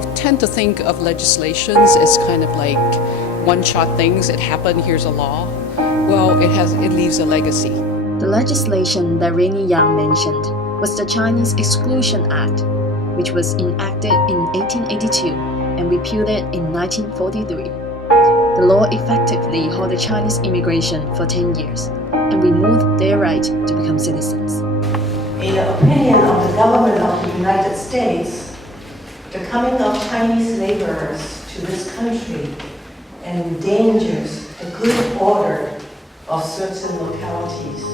People tend to think of legislations as kind of like one-shot things. It happened, here's a law. Well, it leaves a legacy. The legislation that Rainy Yang mentioned was the Chinese Exclusion Act, which was enacted in 1882 and repealed in 1943. The law effectively halted Chinese immigration for 10 years and removed their right to become citizens. In the opinion of the government of the United States, the coming of Chinese laborers to this country endangers the good order of certain localities.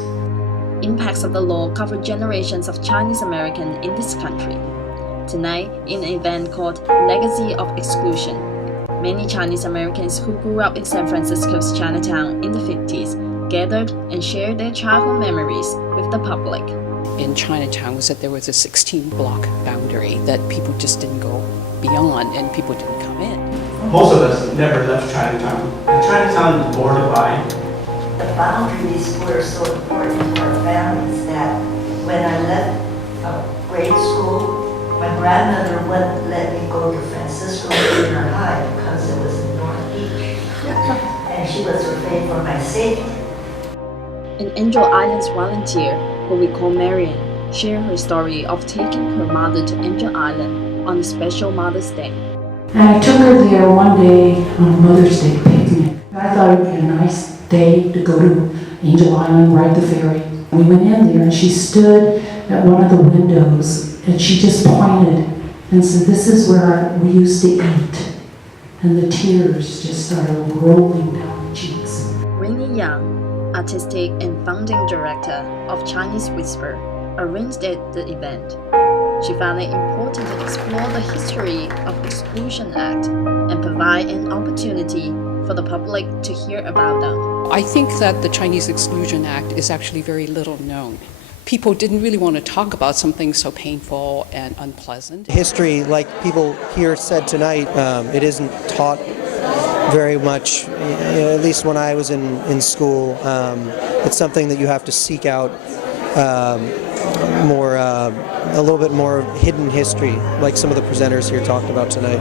Impacts of the law cover generations of Chinese Americans in this country. Tonight, in an event called Legacy of Exclusion, many Chinese Americans who grew up in San Francisco's Chinatown in the 50s gathered and shared their childhood memories with the public. In Chinatown was that there was a 16-block boundary that people just didn't go beyond and people didn't come in. Most of us never left Chinatown. And Chinatown is bordered by. The boundaries were so important to our families that when I left grade school, my grandmother wouldn't let me go to Francisco Junior High because it was in North Beach. And she was afraid for my safety. An Angel Islands volunteer, who we call Marian, shared her story of taking her mother to Angel Island on a special Mother's Day. And I took her there one day on Mother's Day picnic. I thought it would be a nice day to go to Angel Island, ride the ferry. We went in there and she stood at one of the windows and she just pointed and said, "This is where we used to eat." And the tears just started rolling down her cheeks. Rainy Yang, artistic and founding director of Chinese Whisper, arranged the event. She found it important to explore the history of Exclusion Act and provide an opportunity for the public to hear about them. I think that the Chinese Exclusion Act is actually very little known. People didn't really want to talk about something so painful and unpleasant. History, like people here said tonight, it isn't taught very much, at least when I was in school. It's something that you have to seek out a little bit more hidden history, like some of the presenters here talked about tonight.